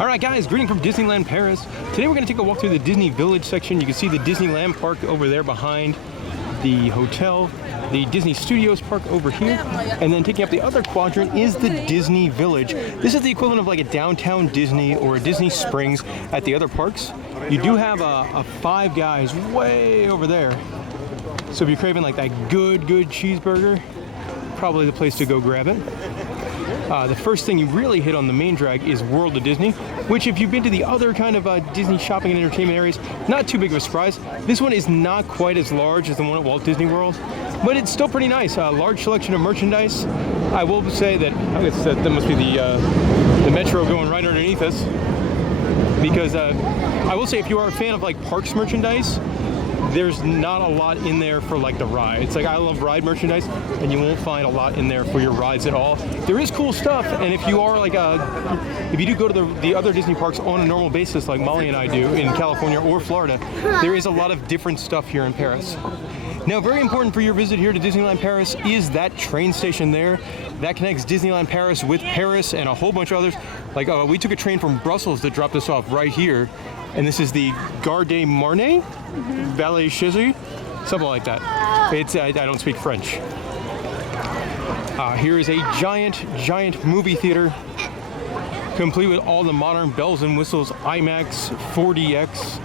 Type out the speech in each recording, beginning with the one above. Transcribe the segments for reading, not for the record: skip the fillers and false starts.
Alright guys, greeting from Disneyland Paris. Today we're going to take a walk through the Disney Village section. You can see the Disneyland Park over there behind the hotel, the Disney Studios Park over here, and then taking up the other quadrant is the Disney Village. This is the equivalent of like a downtown Disney or a Disney Springs at the other parks. You do have a Five Guys way over there. So if you're craving like that good cheeseburger, probably the place to go grab it. The first thing you really hit on the main drag is World of Disney, which if you've been to the other kind of Disney shopping and entertainment areas, not too big of a surprise. This one is not quite as large as the one at Walt Disney World, but it's still pretty nice. Large selection of merchandise. I will say that, I guess that must be the metro going right underneath us, because I will say if you are a fan of like parks merchandise, there's not a lot in there for like the rides. Like I love ride merchandise, and you won't find a lot in there for your rides at all. There is cool stuff, and if you are like if you do go to the other Disney parks on a normal basis, like Molly and I do in California or Florida, there is a lot of different stuff here in Paris. Now, very important for your visit here to Disneyland Paris is that train station there. That connects Disneyland Paris with Paris and a whole bunch of others. Like we took a train from Brussels that dropped us off right here. And this is the Gare des Marne, Valet Chizzy, something like that. It's I don't speak French. Here is a giant movie theater, complete with all the modern bells and whistles, IMAX, 4DX.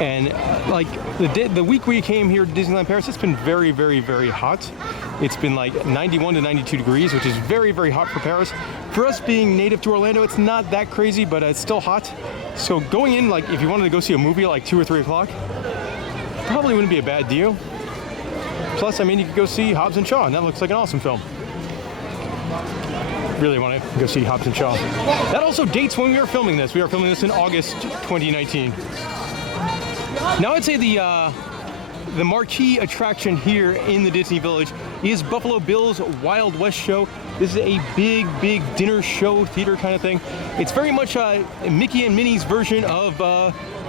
And like the week we came here to Disneyland Paris, it's been very hot. It's been like 91 to 92 degrees, which is very hot for Paris. For us being native to Orlando, it's not that crazy, but it's still hot. So going in, like if you wanted to go see a movie at like 2 or 3 o'clock, probably wouldn't be a bad deal. Plus, I mean, you could go see Hobbs and Shaw, and that looks like an awesome film. Really want to go see Hobbs and Shaw. That also dates when we are filming this. We are filming this in August 2019. Now I'd say the marquee attraction here in the Disney Village is Buffalo Bill's Wild West show. This is a big dinner show theater kind of thing. It's very much Mickey and Minnie's version of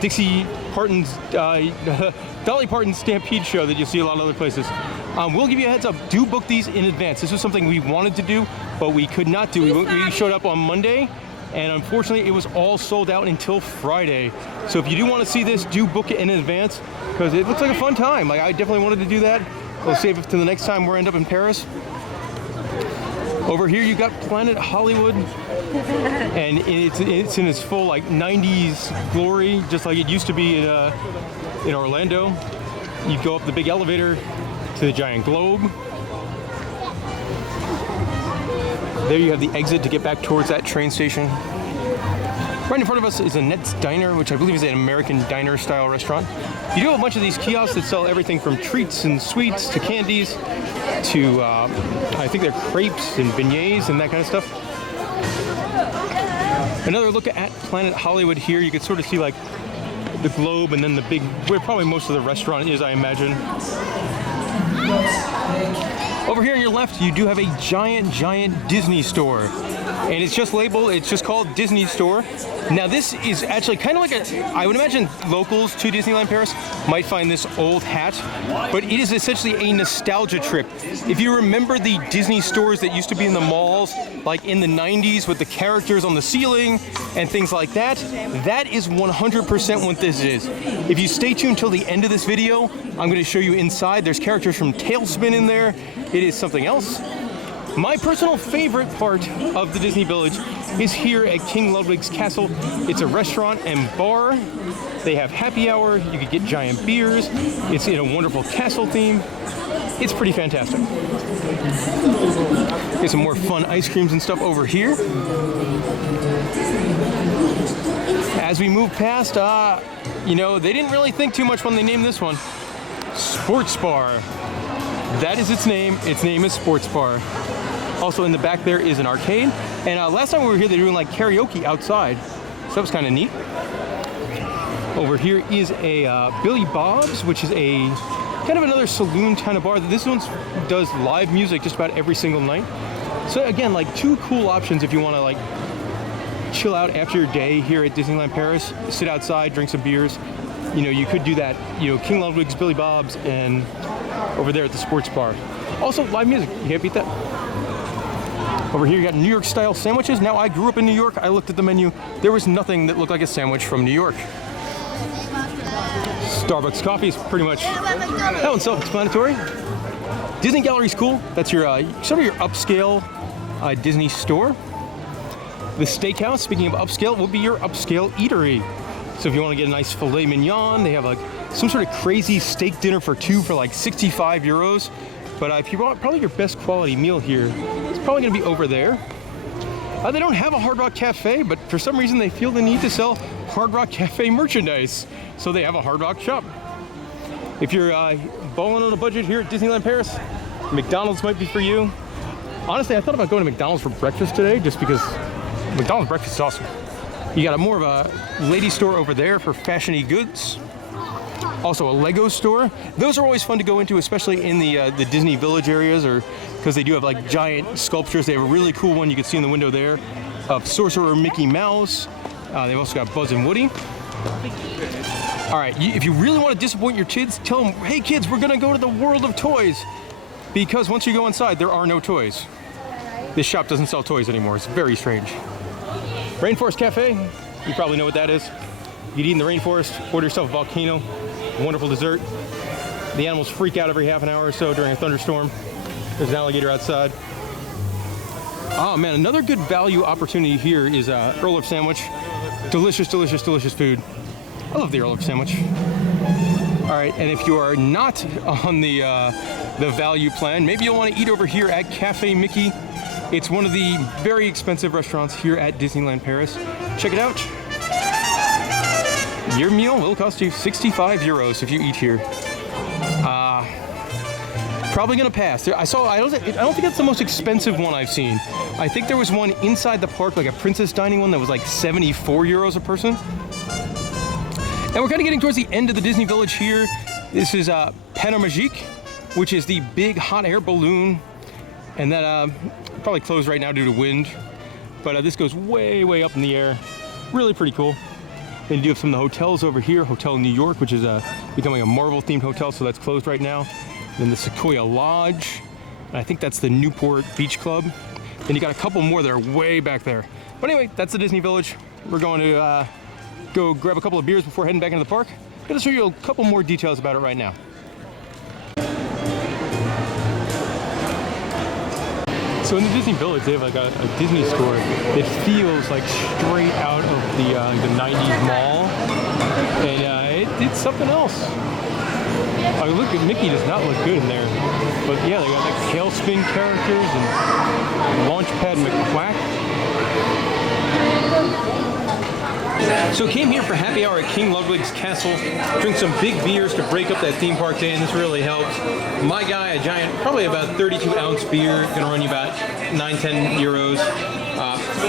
Dixie Parton's Dolly Parton's Stampede show that you'll see a lot of other places. We'll give you a heads up, do book these in advance. This was something we wanted to do, but we could not do. We showed up on Monday, and unfortunately it was all sold out until Friday. So if you do want to see this, do book it in advance, because it looks like a fun time. Like I definitely wanted to do that. We'll save it to the next time we end up in Paris. Over here you got Planet Hollywood, and it's in its full like 90s glory, just like it used to be in Orlando. You go up the big elevator to the giant globe. There you have the exit to get back towards that train station. Right in front of us is Annette's Diner, which I believe is an American diner style restaurant. You do have a bunch of these kiosks that sell everything from treats and sweets to candies to, I think they're crepes and beignets and that kind of stuff. Another look at Planet Hollywood here. You can sort of see like the globe and then the big, where probably most of the restaurant is, I imagine. Over here on your left, you do have a giant Disney store. And it's just labeled, it's just called Disney Store. Now this is actually kind of like I would imagine locals to Disneyland Paris might find this old hat, but it is essentially a nostalgia trip. If you remember the Disney stores that used to be in the malls, like in the 90s with the characters on the ceiling and things like that, that is 100% what this is. If you stay tuned till the end of this video, I'm going to show you inside. There's characters from Tailspin in there. It is something else. My personal favorite part of the Disney Village is here at King Ludwig's Castle. It's a restaurant and bar. They have happy hour. You can get giant beers. It's in a wonderful castle theme. It's pretty fantastic. Get some more fun ice creams and stuff over here. As we move past, you know, they didn't really think too much when they named this one. Sports Bar. That is its name. Its name is Sports Bar. Also in the back there is an arcade. And last time we were here, they were doing like karaoke outside. So that was kind of neat. Over here is a Billy Bob's, which is a kind of another saloon kind of bar. This one does live music just about every single night. So again, like two cool options if you want to like chill out after your day here at Disneyland Paris. Sit outside, drink some beers. You know, you could do that. You know, King Ludwig's, Billy Bob's, and over there at the Sports Bar. Also, live music. You can't beat that. Over here you got New York style sandwiches. Now I grew up in New York. I looked at the menu. There was nothing that looked like a sandwich from New York. Starbucks coffee is pretty much that one's self-explanatory. Disney Gallery's cool. That's your sort of your upscale Disney store. The steakhouse, speaking of upscale, will be your upscale eatery. So if you want to get a nice filet mignon, they have like some sort of crazy steak dinner for two for like 65 euros. But if you want probably your best quality meal here, it's probably going to be over there. They don't have a Hard Rock Cafe, but for some reason they feel the need to sell Hard Rock Cafe merchandise. So they have a Hard Rock shop. If you're balling on a budget here at Disneyland Paris, McDonald's might be for you. Honestly, I thought about going to McDonald's for breakfast today just because McDonald's breakfast is awesome. You got a more of a lady store over there for fashion-y goods. Also a Lego store. Those are always fun to go into, especially in the Disney Village areas, or because they do have like giant sculptures. They have a really cool one you can see in the window there of Sorcerer Mickey Mouse. They've also got Buzz and Woody. All right, if you really want to disappoint your kids, tell them, hey kids, we're gonna go to the world of toys. Because once you go inside, there are no toys. This shop doesn't sell toys anymore. It's very strange. Rainforest Cafe, you probably know what that is. You'd eat in the rainforest, order yourself a volcano, a wonderful dessert. The animals freak out every half an hour or so during a thunderstorm. There's an alligator outside. Oh man, another good value opportunity here is Earl of Sandwich. Delicious, delicious, delicious food. I love the Earl of Sandwich. All right, and if you are not on the value plan, maybe you'll want to eat over here at Cafe Mickey. It's one of the very expensive restaurants here at Disneyland Paris. Check it out. Your meal will cost you 65 euros if you eat here. Probably gonna pass. I don't think that's the most expensive one I've seen. I think there was one inside the park, like a princess dining one that was like 74 euros a person. And we're kind of getting towards the end of the Disney Village here. This is Panneau Magique, which is the big hot air balloon. And that probably closed right now due to wind. But this goes way, way up in the air. Really pretty cool. Then you do have some of the hotels over here. Hotel New York, which is becoming a Marvel-themed hotel, so that's closed right now. Then the Sequoia Lodge. And I think that's the Newport Beach Club. Then you got a couple more that are way back there. But anyway, that's the Disney Village. We're going to go grab a couple of beers before heading back into the park. I'm going to show you a couple more details about it right now. So in the Disney Village, they have like a Disney store that feels like straight out of the 90s mall. And it's something else. I look at Mickey, does not look good in there. But yeah, they got like Tailspin characters and Launchpad McQuack. So came here for happy hour at King Ludwig's Castle, drink some big beers to break up that theme park day, and this really helped. My guy, a giant, probably about 32-ounce beer, gonna run you about 9-10 euros.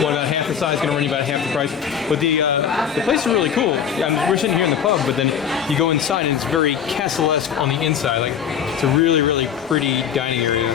One about half the size, gonna run you about half the price. But the place is really cool. We're sitting here in the pub, but then you go inside and it's very castle-esque on the inside. Like, it's a really, really pretty dining area.